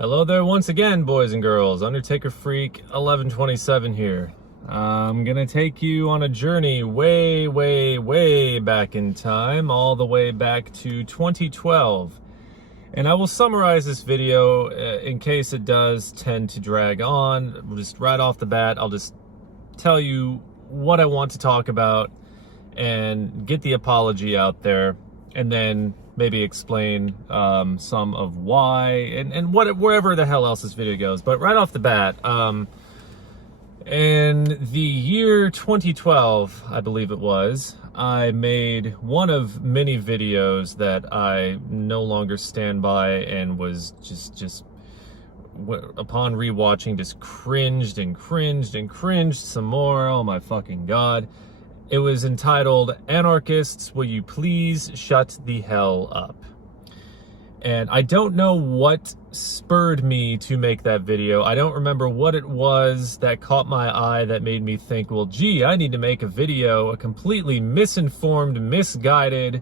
Hello there once again, boys and girls. Undertaker Freak 1127 here. I'm gonna take you on a journey way back in time, all the way back to 2012. And I will summarize this video in case it does tend to drag on. Just right off the bat, I'll just tell you what I want to talk about and get the apology out there, and then maybe explain some of why and wherever the hell else this video goes. But right off the bat, in the year 2012, I believe it was, I made one of many videos that I no longer stand by and was just upon rewatching just cringed some more. Oh my fucking god. It was entitled, "Anarchists, Will You Please Shut the Hell Up?" And I don't know what spurred me to make that video. I don't remember what it was that caught my eye that made me think, well, gee, I need to make a video, a completely misinformed, misguided,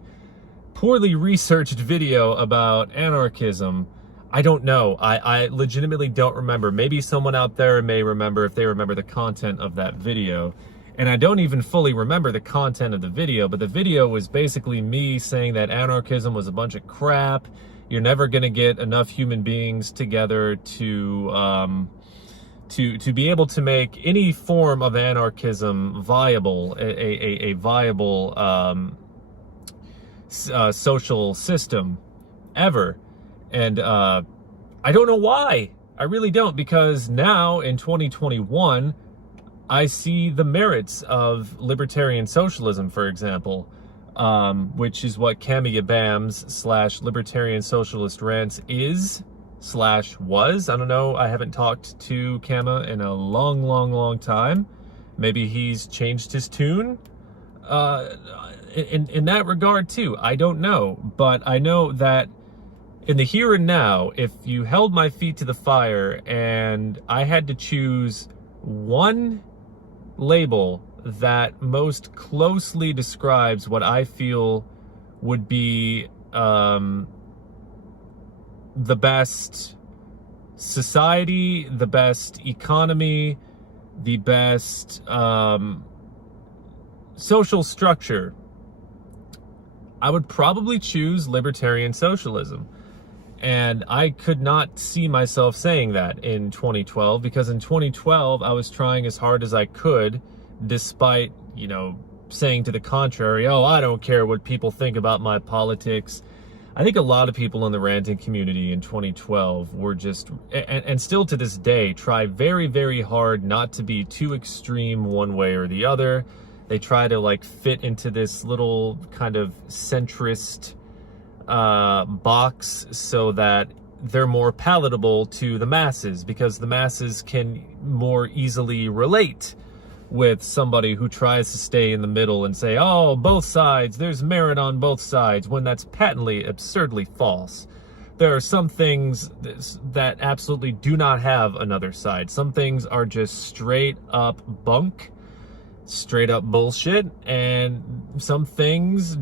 poorly researched video about anarchism. I don't know. I legitimately don't remember. Maybe someone out there may remember if they remember the content of that video. And I don't even fully remember the content of the video, but the video was basically me saying that anarchism was a bunch of crap. You're never going to get enough human beings together to be able to make any form of anarchism viable, a viable social system ever. And I don't know why. I really don't, because now in 2021, I see the merits of libertarian socialism, for example, which is what CammehYaBams / LibertarianSocialistRants was. I don't know. I haven't talked to Cammeh in a long time. Maybe he's changed his tune in that regard too. I don't know. But I know that in the here and now, if you held my feet to the fire and I had to choose one label that most closely describes what I feel would be the best society, the best economy, the best social structure, I would probably choose libertarian socialism. And I could not see myself saying that in 2012, because in 2012, I was trying as hard as I could, despite, saying to the contrary, oh, I don't care what people think about my politics. I think a lot of people in the ranting community in 2012 were just, and still to this day, try very hard not to be too extreme one way or the other. They try to fit into this little kind of centrist box so that they're more palatable to the masses, because the masses can more easily relate with somebody who tries to stay in the middle and say, oh, both sides, there's merit on both sides, when that's patently, absurdly false. There are some things that absolutely do not have another side. Some things are just straight up bunk, straight up bullshit, and some things,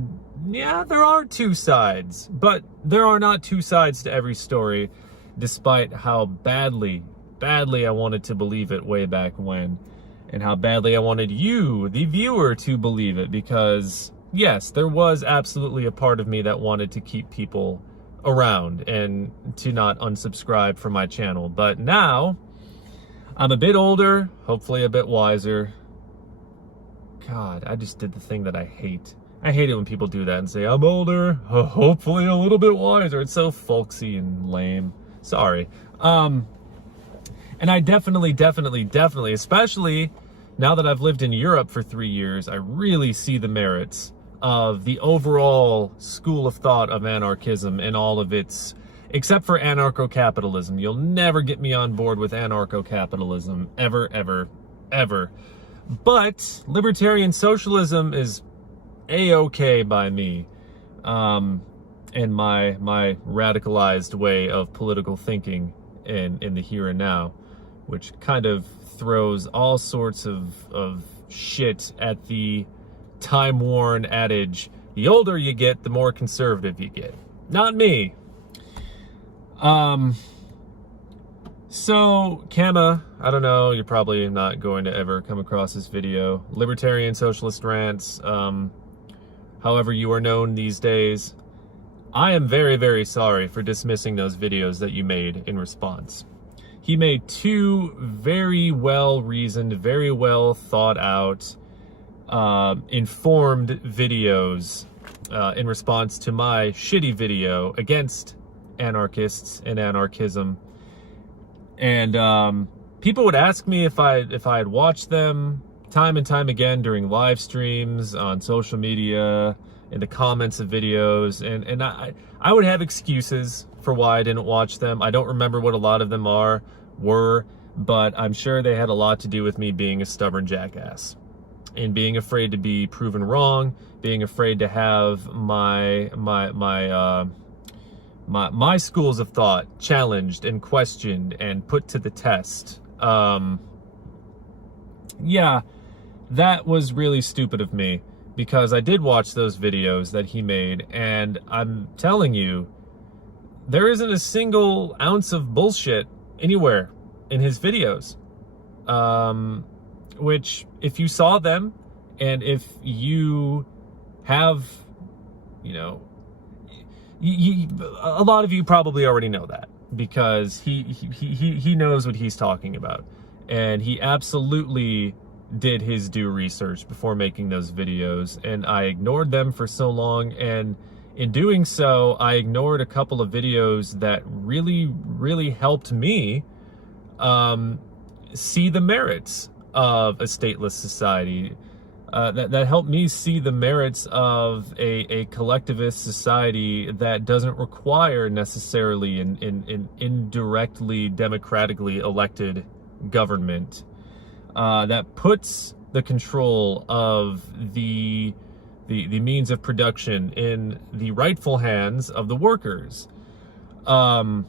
yeah, there are two sides, but there are not two sides to every story, despite how badly I wanted to believe it way back when, and how badly I wanted you, the viewer, to believe it, because yes, there was absolutely a part of me that wanted to keep people around and to not unsubscribe from my channel. But now I'm a bit older, hopefully a bit wiser. God, I just did the thing that I hate. I hate it when people do that and say, I'm older, hopefully a little bit wiser. It's so folksy and lame. Sorry. And I definitely, especially now that I've lived in Europe for 3 years, I really see the merits of the overall school of thought of anarchism and all of its, except for anarcho-capitalism. You'll never get me on board with anarcho-capitalism, ever. But libertarian socialism is A-okay by me, and my radicalized way of political thinking in the here and now, which kind of throws all sorts of shit at the time-worn adage, the older you get, the more conservative you get. Not me. So, Cammeh, I don't know, you're probably not going to ever come across this video. Libertarian Socialist Rants, however you are known these days. I am very, very sorry for dismissing those videos that you made in response. He made two very well-reasoned, very well thought out, informed videos in response to my shitty video against anarchists and anarchism. And people would ask me if I had watched them time and time again during live streams, on social media, in the comments of videos, and I would have excuses for why I didn't watch them. I don't remember what a lot of them were, but I'm sure they had a lot to do with me being a stubborn jackass and being afraid to be proven wrong, being afraid to have my schools of thought challenged and questioned and put to the test. Yeah, that was really stupid of me, because I did watch those videos that he made, and I'm telling you, there isn't a single ounce of bullshit anywhere in his videos. Which, if you saw them, and if you have, you know, a lot of you probably already know that, because he knows what he's talking about, and he absolutely did his due research before making those videos, and I ignored them for so long, and in doing so, I ignored a couple of videos that really helped me see the merits of a stateless society. That helped me see the merits of a collectivist society that doesn't require necessarily an indirectly democratically elected government, that puts the control of the means of production in the rightful hands of the workers. I'm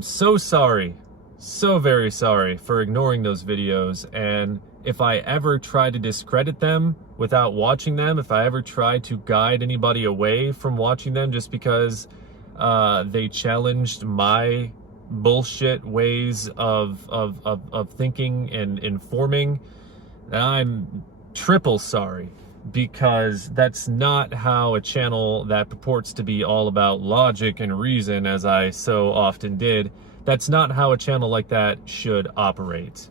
so sorry, so very sorry for ignoring those videos, and if I ever try to discredit them without watching them, if I ever try to guide anybody away from watching them just because they challenged my bullshit ways of thinking and informing, I'm triple sorry, because that's not how a channel that purports to be all about logic and reason, as I so often did, that's not how a channel like that should operate.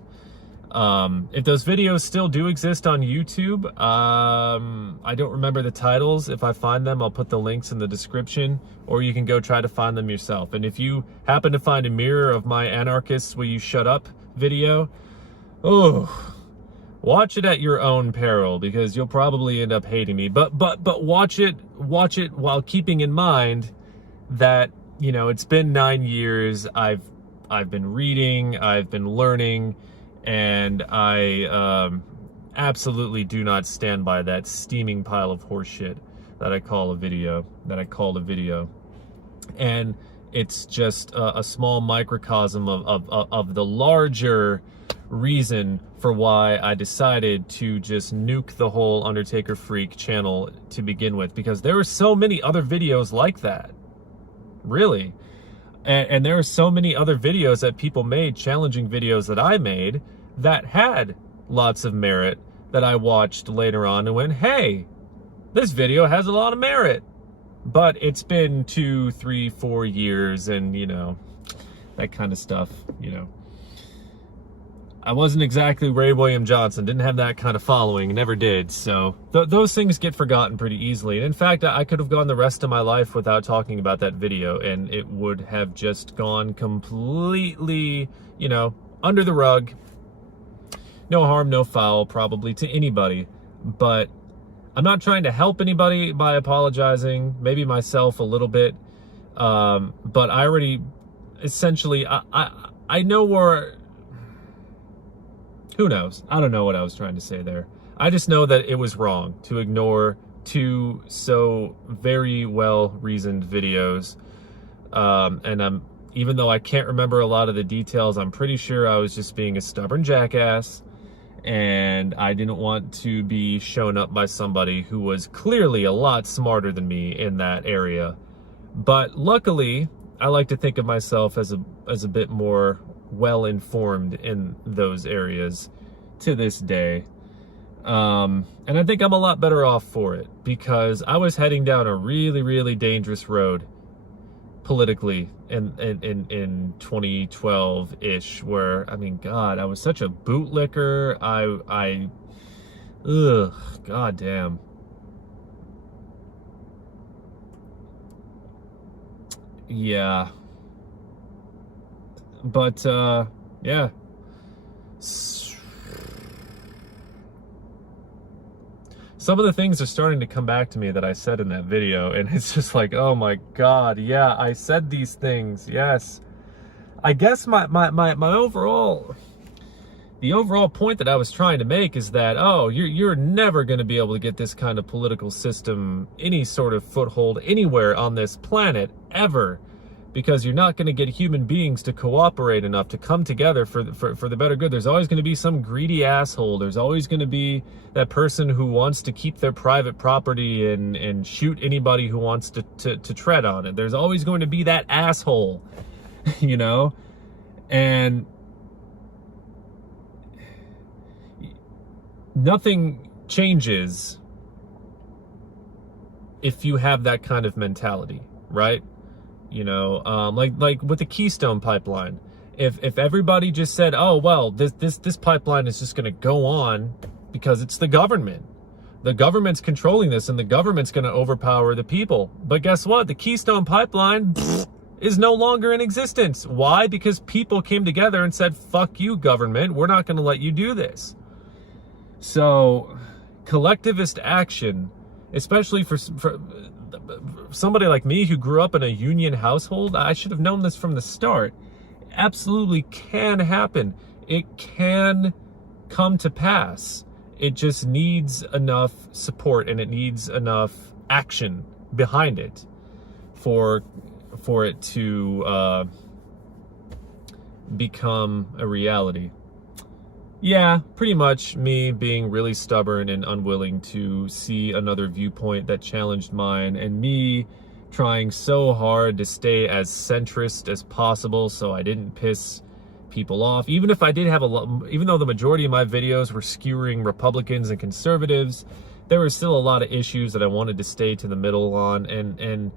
If those videos still do exist on YouTube, I don't remember the titles. If I find them, I'll put the links in the description, or you can go try to find them yourself. And if you happen to find a mirror of my Anarchists Will You Shut Up video, oh, watch it at your own peril, because you'll probably end up hating me. But watch it while keeping in mind that, you know, it's been 9 years. I've been reading, I've been learning, and I absolutely do not stand by that steaming pile of horseshit that I call a video, and it's just a small microcosm of the larger reason for why I decided to just nuke the whole Undertaker Freak channel to begin with, because there were so many other videos like that, really. And there are so many other videos that people made, challenging videos that I made, that had lots of merit, that I watched later on and went, hey, this video has a lot of merit. But it's been 2, 3, 4 years, and, you know, that kind of stuff, you know. I wasn't exactly Ray William Johnson, didn't have that kind of following, never did, so those things get forgotten pretty easily. And in fact, I could have gone the rest of my life without talking about that video, and it would have just gone completely, you know, under the rug. No harm, no foul, probably, to anybody. But I'm not trying to help anybody by apologizing, maybe myself a little bit, but I already, essentially, I know where... Who knows? I don't know what I was trying to say there. I just know that it was wrong to ignore two so very well-reasoned videos. And even though I can't remember a lot of the details, I'm pretty sure I was just being a stubborn jackass, and I didn't want to be shown up by somebody who was clearly a lot smarter than me in that area. But luckily, I like to think of myself as a bit more well-informed in those areas to this day. And I think I'm a lot better off for it, because I was heading down a really, really dangerous road politically in 2012-ish, where, I mean, God, I was such a bootlicker. God damn. Yeah. But, yeah. Some of the things are starting to come back to me that I said in that video, and it's just like, oh my God, yeah, I said these things, yes. I guess my overall, the overall point that I was trying to make is that, oh, you're never going to be able to get this kind of political system, any sort of foothold anywhere on this planet, ever, because you're not going to get human beings to cooperate enough to come together for the better good. There's always going to be some greedy asshole. There's always going to be that person who wants to keep their private property and shoot anybody who wants to tread on it. There's always going to be that asshole, you know? And nothing changes if you have that kind of mentality, right? You know, like with the Keystone Pipeline, if everybody just said, oh, well, this pipeline is just going to go on because it's the government's controlling this, and the government's going to overpower the people. But guess what? The Keystone Pipeline is no longer in existence. Why? Because people came together and said, fuck you, government, we're not going to let you do this. So collectivist action, especially for somebody like me who grew up in a union household, I should have known this from the start. Absolutely can happen. It can come to pass. It just needs enough support, and it needs enough action behind it for it to become a reality. Yeah, pretty much me being really stubborn and unwilling to see another viewpoint that challenged mine, and me trying so hard to stay as centrist as possible so I didn't piss people off. Even if I did have even though the majority of my videos were skewering Republicans and conservatives, there were still a lot of issues that I wanted to stay to the middle on, and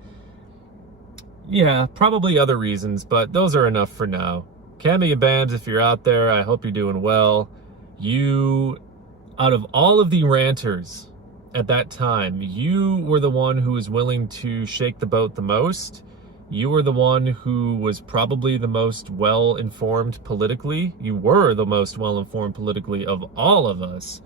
yeah, probably other reasons, but those are enough for now. CammehYaBams, if you're out there, I hope you're doing well. You, out of all of the ranters at that time, you were the one who was willing to shake the boat the most. You were the one who was probably the most well-informed politically. You were the most well-informed politically of all of us.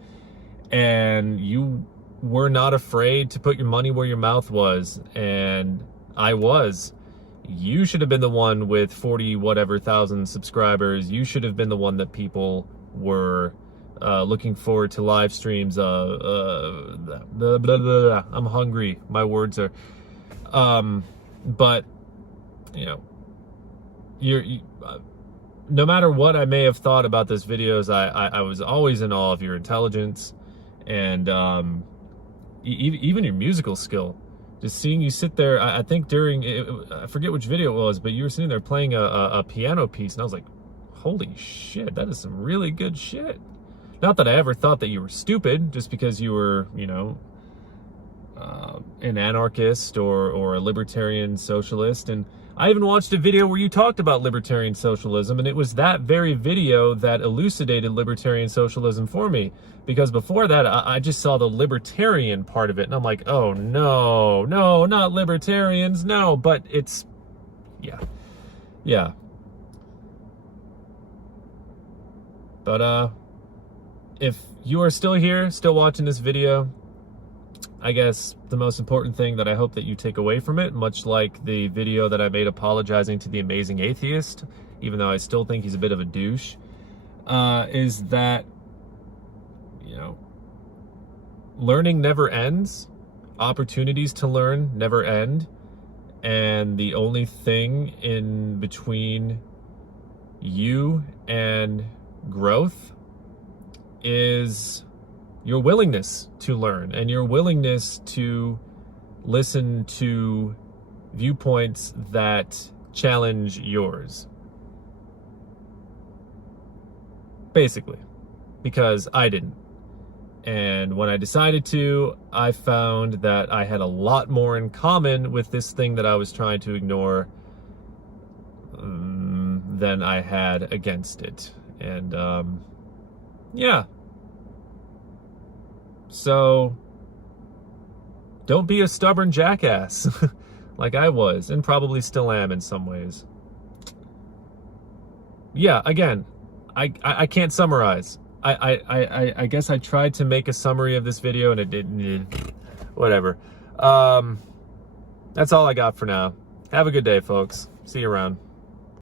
And you were not afraid to put your money where your mouth was. And I was. You should have been the one with 40 whatever thousand subscribers. You should have been the one that people were looking forward to live streams. I'm hungry. My words are. But you know, no matter what I may have thought about this videos, I was always in awe of your intelligence and even your musical skill. Just seeing you sit there, I think during, I forget which video it was, but you were sitting there playing a piano piece, and I was like, holy shit, that is some really good shit. Not that I ever thought that you were stupid, just because you were, you know, an anarchist or a libertarian socialist. And I even watched a video where you talked about libertarian socialism, and it was that very video that elucidated libertarian socialism for me. Because before that, I just saw the libertarian part of it, and I'm like, oh no, no, not libertarians, no. But it's, yeah. But if you are still here, still watching this video, I guess the most important thing that I hope that you take away from it, much like the video that I made apologizing to the amazing atheist, even though I still think he's a bit of a douche, is that, you know, learning never ends. Opportunities to learn never end. And the only thing in between you and growth is your willingness to learn and your willingness to listen to viewpoints that challenge yours. Basically, because I didn't. And when I decided to, I found that I had a lot more in common with this thing that I was trying to ignore than I had against it. And yeah. So don't be a stubborn jackass like I was, and probably still am in some ways. Yeah, again, I can't summarize. I guess I tried to make a summary of this video and it didn't. Whatever. That's all I got for now. Have a good day, folks. See you around.